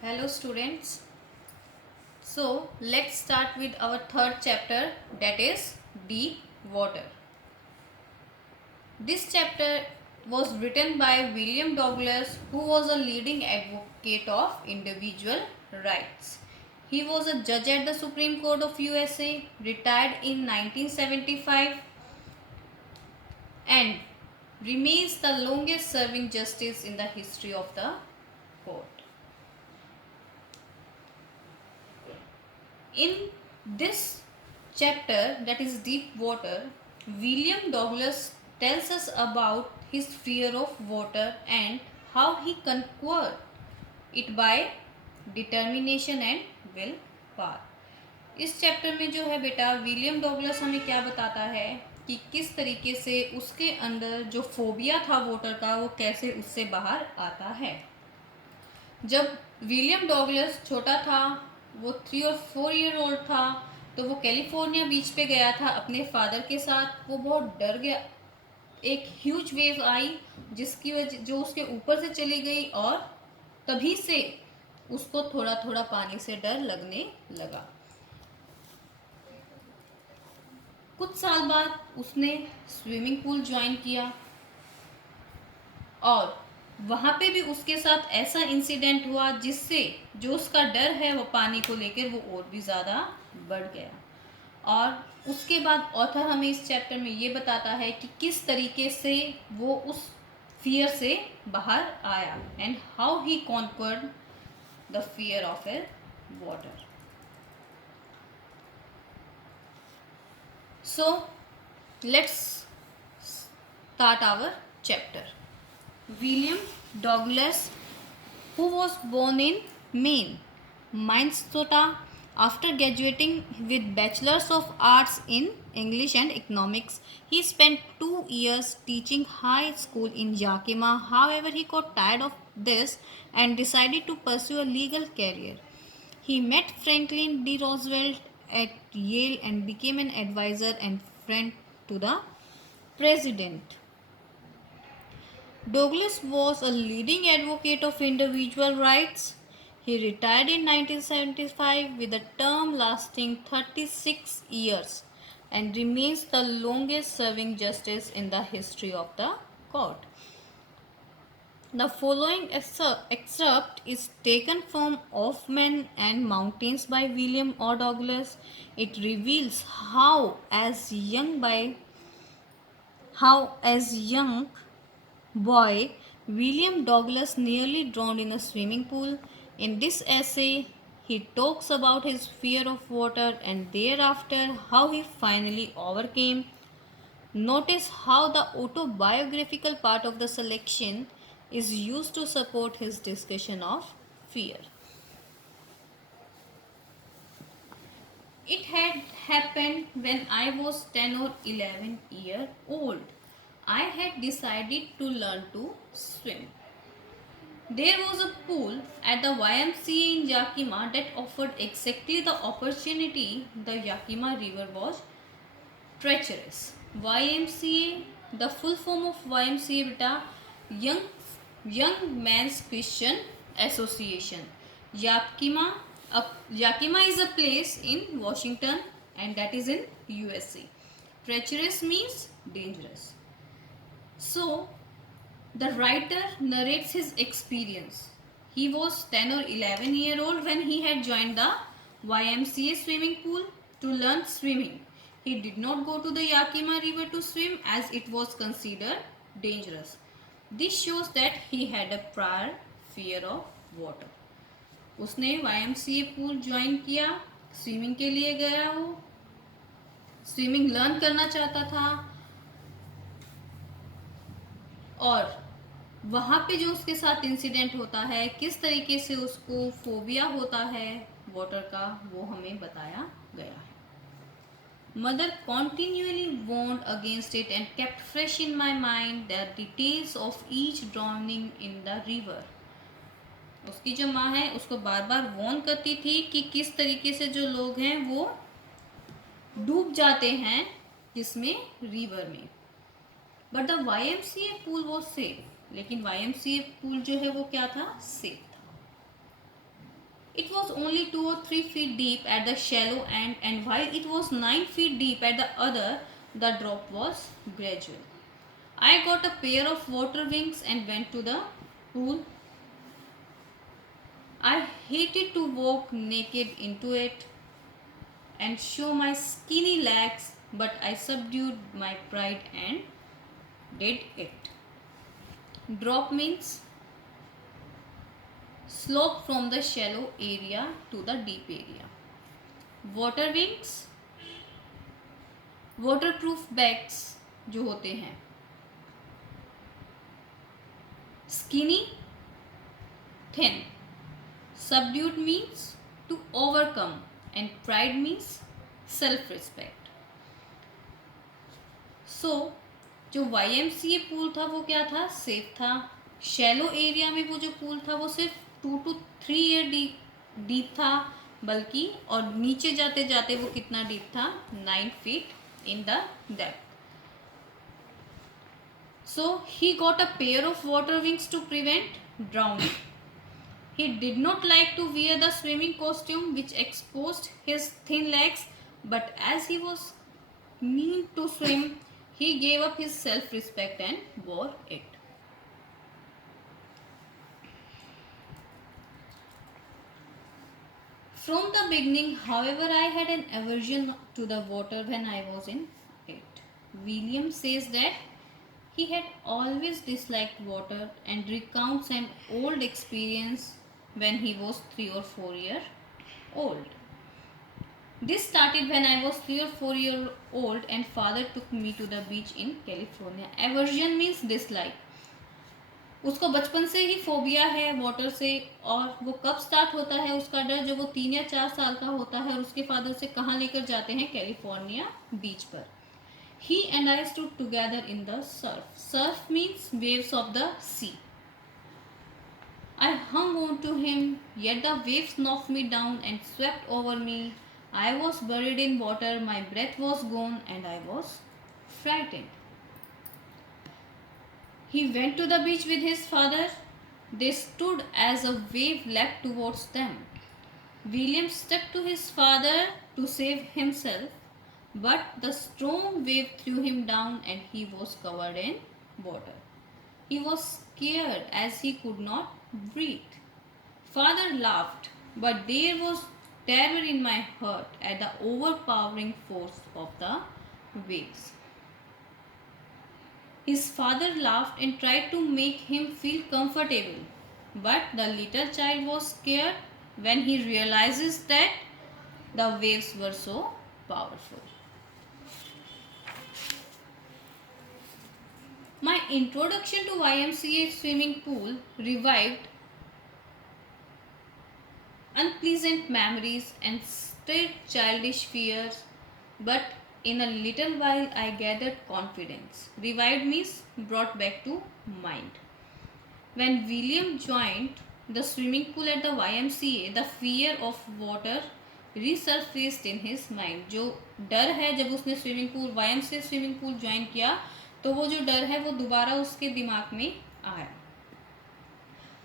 Hello students. So let's start with our third chapter, that is deep water. This chapter was written by William Douglas, who was a leading advocate of individual rights. He was a judge at the Supreme Court of USA, retired in 1975 and remains the longest serving justice in the history of the court. In this chapter, that is deep water, William Douglas tells us about his fear of water and how he conquered it by determination and will power. इस chapter में जो है बेटा William Douglas हमें क्या बताता है कि किस तरीके से उसके अंदर जो फोबिया था वाटर का वो कैसे उससे बाहर आता है। जब विलियम डॉगलस छोटा था, वो 3 और 4 ईयर ओल्ड था, तो वो कैलिफोर्निया बीच पे गया था अपने फादर के साथ। वो बहुत डर गया, एक ह्यूज वेव आई जिसकी वजह जो उसके ऊपर से चली गई और तभी से उसको थोड़ा थोड़ा पानी से डर लगने लगा। कुछ साल बाद उसने स्विमिंग पूल ज्वाइन किया और वहाँ पे भी उसके साथ ऐसा इंसिडेंट हुआ जिससे जो उसका डर है वो पानी को लेकर वो और भी ज़्यादा बढ़ गया। और उसके बाद ऑथर हमें इस चैप्टर में ये बताता है कि किस तरीके से वो उस फियर से बाहर आया and how he conquered the fear of a water. So let's start our chapter. William Douglas, who was born in Maine, Minnesota, after graduating with Bachelors of Arts in English and Economics, he spent 2 years teaching high school in Yakima. However, he got tired of this and decided to pursue a legal career. He met Franklin D. Roosevelt at Yale and became an advisor and friend to the president. Douglas was a leading advocate of individual rights. He retired in 1975 with a term lasting 36 years and remains the longest serving justice in the history of the court. The following excerpt is taken from Of Men and Mountains by William O. Douglas. It reveals how as young boy, William Douglas nearly drowned in a swimming pool. In this essay, he talks about his fear of water and thereafter how he finally overcame. Notice how the autobiographical part of the selection is used to support his discussion of fear. It had happened when I was 10 or 11 years old. I had decided to learn to swim. There was a pool at the YMCA in Yakima that offered exactly the opportunity. The Yakima River was treacherous. YMCA, the full form of YMCA beta, Young Men's Christian Association. Yakima, Yakima is a place in Washington and that is in USA. Treacherous means dangerous. So, the writer narrates his experience. He was 10 or 11-year-old when he had joined the YMCA swimming pool to learn swimming. He did not go to the Yakima River to swim as it was considered dangerous. This shows that he had a prior fear of water. उसने YMCA pool join किया, swimming के लिए गया, वो swimming learn करना चाहता था और वहाँ पे जो उसके साथ इंसिडेंट होता है, किस तरीके से उसको फोबिया होता है वाटर का, वो हमें बताया गया है। Mother continually warned against it and kept fresh in my mind the details of each drowning in the river. उसकी जो माँ है उसको बार बार वॉर्न करती थी कि किस तरीके से जो लोग हैं वो डूब जाते हैं किसमें, रिवर में। बट द YMCA पूल वो सेफ, लेकिन YMCA पूल जो है वो क्या था, सेफ था। It was only 2 or 3 feet deep at the shallow end, and while it was 9 feet deep at the other, the drop was gradual. I got a pair of water wings and went to the pool. I hated to walk naked into it and show my skinny legs, but I subdued my pride and did it. Drop means slope from the shallow area to the deep area. Water wings, waterproof bags जो होते हैं. Skinny, thin. Subdued means to overcome, and pride means self-respect. So जो YMCA pool था वो क्या था? Safe था. Shallow area में वो जो पूल था वो सिर्फ 2 to 3 ईयर डीप था, बल्कि और नीचे जाते जाते वो कितना डीप था? 9 feet in the depth. So he got a pair of water wings to prevent drowning. He did not like to wear the swimming costume which exposed his thin legs, but as he was mean to swim, he gave up his self-respect and wore it. From the beginning, however, I had an aversion to the water when I was in it. William says that he had always disliked water and recounts an old experience when he was 3 or 4 years old. This started when I was 3 or 4 years old and father took me to the beach in California. Aversion means dislike. उसको बचपन से ही phobia है water से, और वो कब start होता है उसका डर? जब वो 3 या 4 साल का होता है और उसके फादर से कहाँ लेकर जाते हैं? कैलिफोर्निया बीच पर. He and I stood together in the surf. Surf means waves of the sea. I hung on to him, yet the waves knocked me down and swept over me. I was buried in water, my breath was gone, and I was frightened. He went to the beach with his father. They stood as a wave leapt towards them. William stuck to his father to save himself, but the strong wave threw him down and he was covered in water. He was scared as he could not breathe. Father laughed, but there was terror in my heart at the overpowering force of the waves. His father laughed and tried to make him feel comfortable, but the little child was scared when he realizes that the waves were so powerful. My introduction to YMCA swimming pool revived unpleasant memories and stirred childish fears, but in a little while I gathered confidence. Revived means brought back to mind. When William joined the swimming pool at the YMCA, the fear of water resurfaced in his mind. जो डर है, जब उसने swimming pool YMCA swimming pool join किया तो वो जो डर है वो दोबारा उसके दिमाग में आया.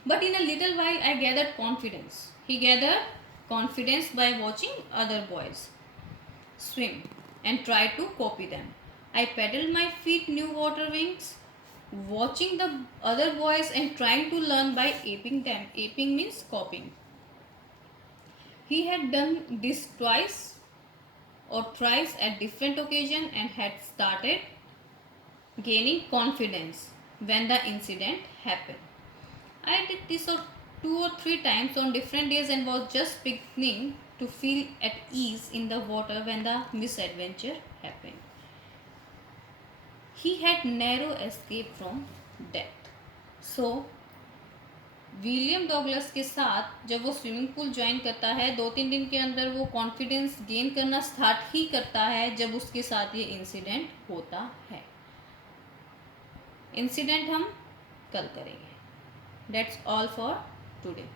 But in a little while I gathered confidence. He gathered confidence by watching other boys swim and tried to copy them. I paddled my feet new water wings, watching the other boys and trying to learn by aping them. Aping means copying. He had done this twice or thrice at different occasions and had started gaining confidence when the incident happened. I did this 2 or 3 times on different days and was just beginning to feel at ease in the water when the misadventure happened. He had narrow escape from death. So, William Douglas के साथ जब वो swimming pool join करता है 2-3 दिन के अंदर वो कॉन्फिडेंस गेन करना स्टार्ट ही करता है जब उसके साथ ये इंसिडेंट होता है. इंसिडेंट हम कल करेंगे. That's all for today.